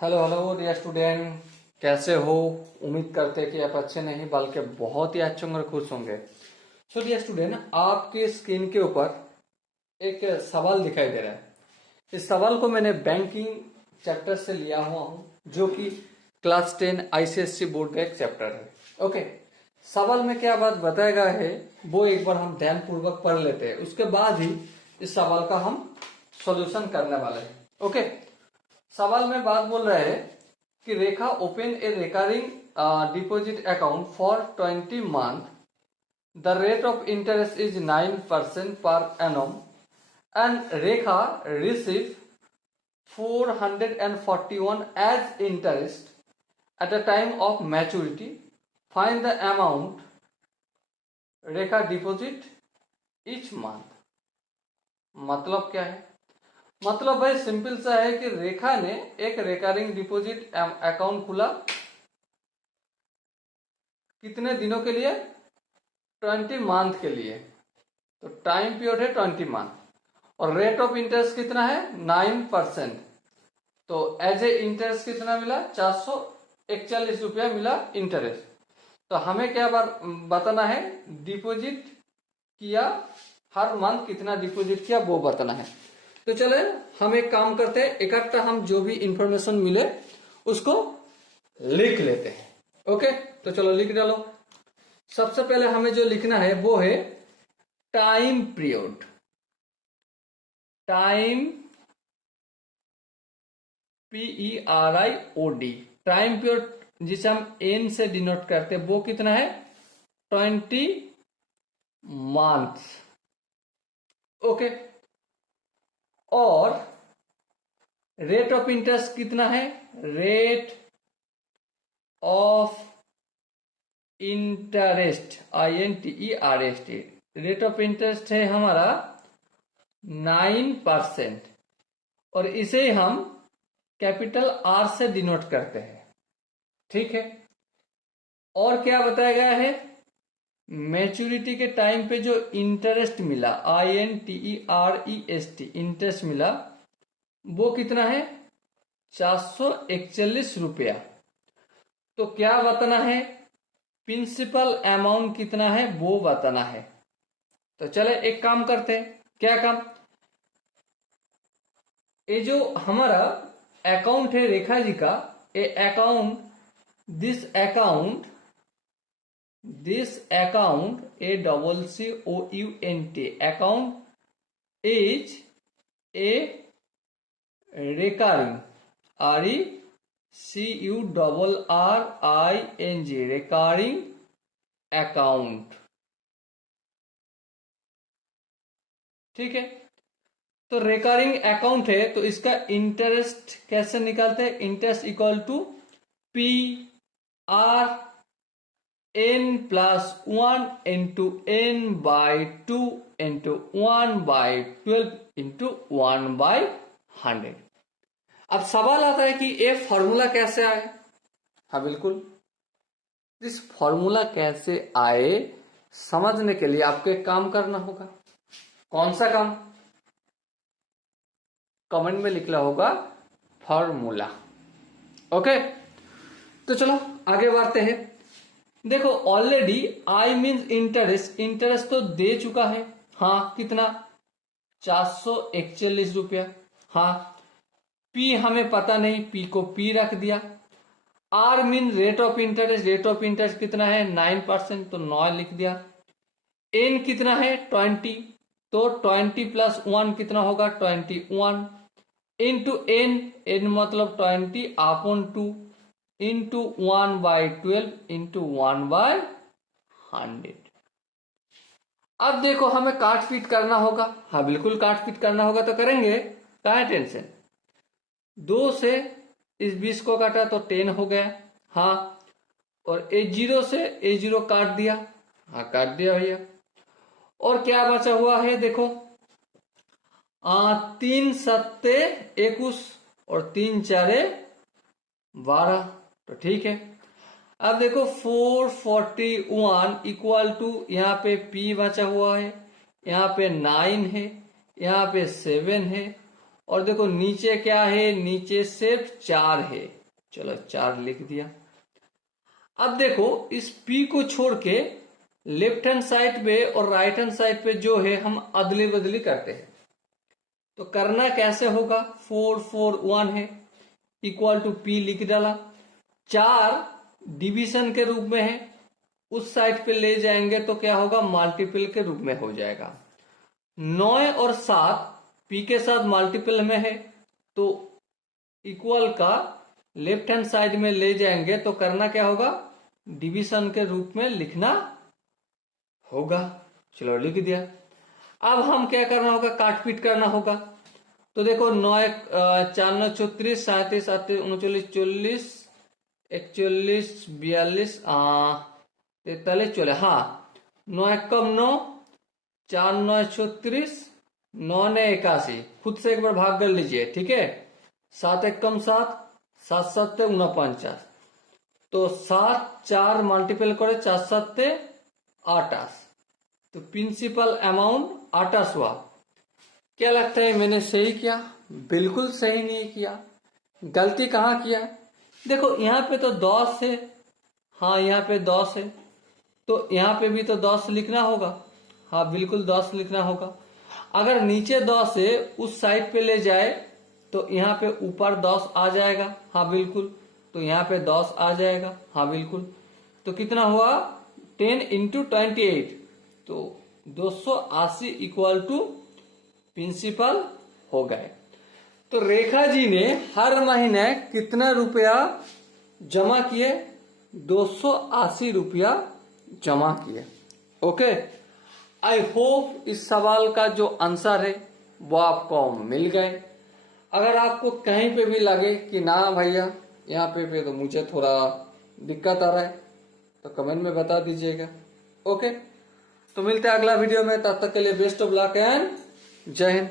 Hello hello dear student, कैसे हो? उम्मीद करते हैं कि आप अच्छे नहीं बल्कि बहुत ही अच्छे होंगे, खुश होंगे। सो डियर स्टूडेंट, आपके स्क्रीन के ऊपर एक सवाल दिखाई दे रहा है। इस सवाल को मैंने बैंकिंग चैप्टर से लिया हुआ हूँ, जो कि क्लास 10 आईसीएससी बोर्ड का एक चैप्टर है। ओके, सवाल में क्या बात बताया गया है वो एक बार हम ध्यान पूर्वक पढ़ लेते हैं, उसके बाद ही इस सवाल का हम सॉल्यूशन करने वाले हैं। ओके, सवाल में बात बोल रहे हैं कि Rekha open a recurring deposit account for 20 month, the rate of interest is 9% per annum and Rekha receive 441 as interest at the time of maturity. Find the amount Rekha deposit each month. मतलब क्या है? मतलब भाई सिंपल सा है कि रेखा ने एक रिकरिंग डिपॉजिट अकाउंट खुला कितने दिनों के लिए? 20 मंथ के लिए। तो टाइम पीरियड है 20 मंथ और रेट ऑफ इंटरेस्ट कितना है? 9%। तो एज ए इंटरेस्ट कितना मिला? 441 रुपया मिला इंटरेस्ट। तो हमें क्या बताना है? डिपॉजिट किया, हर मंथ कितना डिपॉजिट किया वो बताना है। तो चले हम एक काम करते हैं, इकट्ठा हम जो भी इंफॉर्मेशन मिले उसको लिख लेते हैं। ओके, तो चलो लिख डालो। सबसे पहले हमें जो लिखना है वो है time period. Time PERIOD, time period जिसे हम एन से डिनोट करते हैं वो कितना है? 20 मंथ्स। ओके, और रेट ऑफ इंटरेस्ट कितना है? Rate of interest INTEREST, rate of interest है हमारा 9% और इसे हम कैपिटल R से डिनोट करते हैं। ठीक है, और क्या बताया गया है? मैच्योरिटी के टाइम पे जो इंटरेस्ट मिला INTEREST इंटरेस्ट मिला वो कितना है? 441 रुपया। तो क्या बताना है? प्रिंसिपल अमाउंट कितना है वो बताना है। तो चले एक काम करते हैं। क्या काम? ये जो हमारा अकाउंट है रेखा जी का, ये account this account ACCOUNT account is a recurring RECURRING recurring account. ठीक है, तो रिकरिंग अकाउंट है तो इसका इंटरेस्ट कैसे निकालते हैं? Interest equal to PRN plus 1 into N/2 into 1/12 into 1/100। अब सवाल आता है कि ये फॉर्मूला कैसे आए? हाँ बिल्कुल, इस फॉर्मूला कैसे आए समझने के लिए आपको एक काम करना होगा। कौन सा काम? कमेंट में लिखना होगा फॉर्मूला। ओके, तो चलो आगे बढ़ते हैं। देखो already I means interest, interest तो दे चुका है। हाँ, कितना? 441 रुपया। हाँ, पी हमें पता नहीं, पी को पी रख दिया। R mean rate of interest, rate of interest कितना है? 9%, तो 9 लिख दिया। एन कितना है? 20, तो 20 प्लस 1 कितना होगा? 21 इंटू एन, एन मतलब 20 अपॉन 2 इंटू 1/12 इंटू 1/100। अब देखो हमें काट पीट करना होगा। हाँ बिल्कुल, काट पीट करना होगा तो करेंगे, क्या है टेंशन। 2 से इस 20 को काटा तो 10 हो गया। हाँ, और A0 से A0 काट दिया। हाँ काट दिया भैया। और क्या बचा हुआ है? देखो 3 सत्ते 21 और 3 चारे 12, तो ठीक है। अब देखो 441 इक्वल टू, यहाँ पे P बचा हुआ है, यहाँ पे 9 है, यहाँ पे 7 है और देखो नीचे क्या है, नीचे सिर्फ 4 है, चलो 4 लिख दिया। अब देखो इस P को छोड़ के लेफ्ट हैंड साइड पे और राइट हैंड साइड पे जो है हम अदली बदली करते हैं। तो करना कैसे होगा, 4 4 1 है, इक्वल टू P लिख डाला। 4 डिवीजन के रूप में है, उस साइड पे ले जाएंगे तो क्या होगा, मल्टीपल के रूप में हो जाएगा। 9 और 7 P के साथ मल्टीपल में है, तो इक्वल का लेफ्ट हैंड साइड में ले जाएंगे तो करना क्या होगा, डिवीजन के रूप में लिखना होगा। चलो लिख दिया। अब हम क्या करना होगा, काट पीट करना होगा। तो देखो 9 4 9 34 37 38 39 40 41 42 43 44, हाँ 9 एकम 9, 4 9 36, 9 ने 81, खुद से एक बार भाग कर लीजिए, ठीक है। 7 एकम 7, 7 7 49, तो 7 4 मल्टीपल करे 4 7 28, तो प्रिंसिपल अमाउंट 28 हुआ। क्या लगता है मैंने सही किया? बिल्कुल सही नहीं किया। गलती कहाँ किया? देखो यहाँ पे तो 10 है, हाँ यहाँ पे 10 है, तो यहाँ पे भी तो 10 लिखना होगा, हाँ बिल्कुल 10 लिखना होगा। अगर नीचे 10 है उस साइड पे ले जाए तो यहाँ पे ऊपर 10 आ जाएगा, हाँ बिल्कुल, तो यहाँ पे 10 आ जाएगा, हाँ बिल्कुल। तो कितना हुआ, 10 इंटू 28, तो 280 इक्वल टू प्रिंसिपल हो गए। तो रेखा जी ने हर महीने कितना रुपया जमा किए, 280 रुपया जमा किए। ओके, आई होप इस सवाल का जो आंसर है वो आपको मिल गए। अगर आपको कहीं पे भी लगे कि ना भैया यहाँ पे तो मुझे थोड़ा दिक्कत आ रहा है, तो कमेंट में बता दीजिएगा। ओके, तो मिलते हैं अगला वीडियो में, तब तक के लिए बेस्ट ऑफ लक एंड जय हिंद।